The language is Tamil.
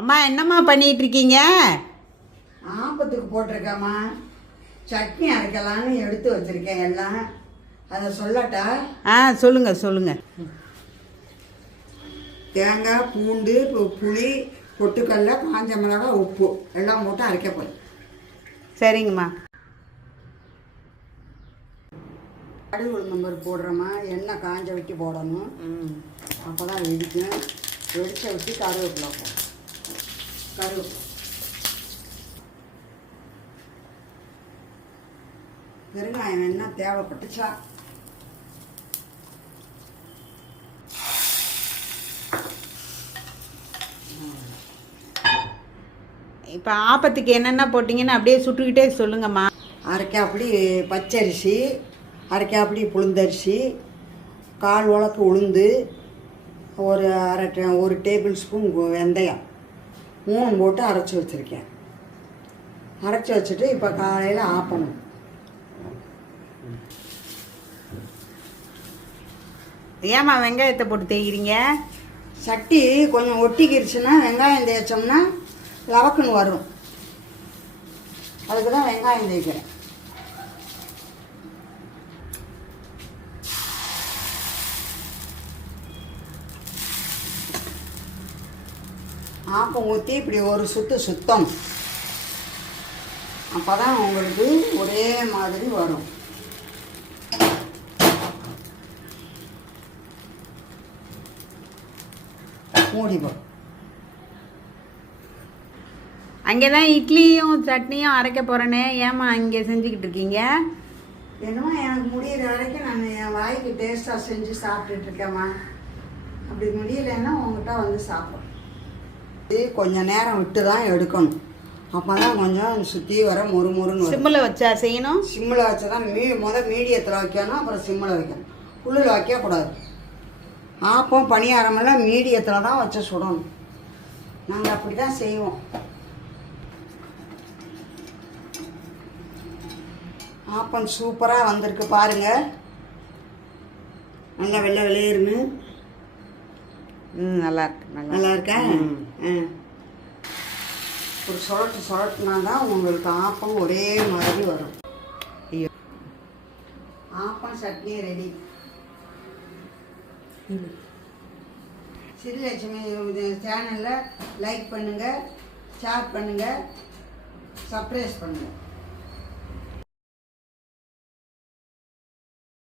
அம்மா என்னம்மா பண்ணிட்டு இருக்கீங்க ஆப்பத்துக்கு போட்டிருக்கேம்மா. சட்னி அரைக்கலான்னு எடுத்து வச்சிருக்கேன் எல்லாம். அதை சொல்லட்டா? ஆ சொல்லுங்க சொல்லுங்க. தேங்காய் பூண்டு பு- புளி பொட்டுக்கடல காஞ்ச மிளகாய் உப்பு. எல்லாம் போட்டு அரைக்க போகிறேன் சரிங்கம்மா. கடுகு உளுந்தம்பருப்பு போடுறோமா எண்ணெய் காஞ்ச வெட்டி போடணும். ம். அப்போ தான் வெடிக்கும். வெடிச்ச விட்டு கருவேப்பிலை போடும் கருவேப்பிலை பெருங்காயம் என்ன தேவைப்பட்டுச்சா? இப்போ ஆப்பத்துக்கு என்னென்ன போட்டிங்கன்னு அப்படியே சுட்டுக்கிட்டே சொல்லுங்கம்மா. அரைக்காப்படி பச்சரிசி அரைக்காப்படி புழுந்தரிசி கால் உலக்கு உளுந்து ஒரு அரை ஒரு டேபிள் ஸ்பூன் வெந்தயம். மூணு போட்டு அரைச்சி வச்சுருக்கேன். அரைச்சி வச்சுட்டு இப்போ காலையில் ஆப்பணும். ஏம்மா வெங்காயத்தை போட்டு தேய்க்கிறீங்க? சட்டி கொஞ்சம் ஒட்டிக்கிருச்சுன்னா வெங்காயம் தேய்ச்சோம்னா லவக்குன்னு வரும். அதுக்கு தான் வெங்காயம் தேய்க்கிறேன். ஆப்பம் ஊற்றி இப்படி ஒரு சுத்து சுத்தம். அப்போ தான் உங்களுக்கு ஒரே மாதிரி வரும். மூடிப்போம் அங்கே தான் இட்லியும் சட்னியும் அரைக்க போகிறேனே ஏம்மா இங்கே செஞ்சுக்கிட்டு இருக்கீங்க? என்னமோ எனக்கு முடியிற வரைக்கும் நான் என் வாய்க்கு டேஸ்ட்டாக செஞ்சு சாப்பிட்டுட்டு இருக்கேம்மா. அப்படி முடியலைன்னா உங்ககிட்ட வந்து சாப்பிடும். இது கொஞ்சம் நேரம் விட்டு தான் எடுக்கணும். அப்போ தான் கொஞ்சம் சுற்றி வர முறுமுறுன்னு வரும். சிம்மில் வச்சா செய்யணும்? சிம்மில் வச்சா தான் மீ முத மீடியத்தில் வைக்கணும் அப்புறம் சிம்மில் வைக்கணும். புல்லில் வைக்கக்கூடாது. ஆப்பம் பணியாரமெல்லாம் மீடியத்தில் தான் வச்சு சுடணும். நாங்கள் அப்படி தான் செய்வோம். ஆப்பம் சூப்பராக வந்திருக்கு பாருங்க. நல்லா வெள்ளை வெளியேறுன்னு ம் நல்லா இருக்கு நல்லா நல்லா இருக்கா ஒரு சொரட்டு சொரட்டுனா தான் உங்களுக்கு ஆப்பம் ஒரே மாதிரி வரும். ஐயோ. ஆப்பம் சட்னி ரெடி. ஸ்ரீலட்சுமி சேனலில் லைக் பண்ணுங்கள் ஷேர் பண்ணுங்கள் சப்ரைஸ் பண்ணுங்கள்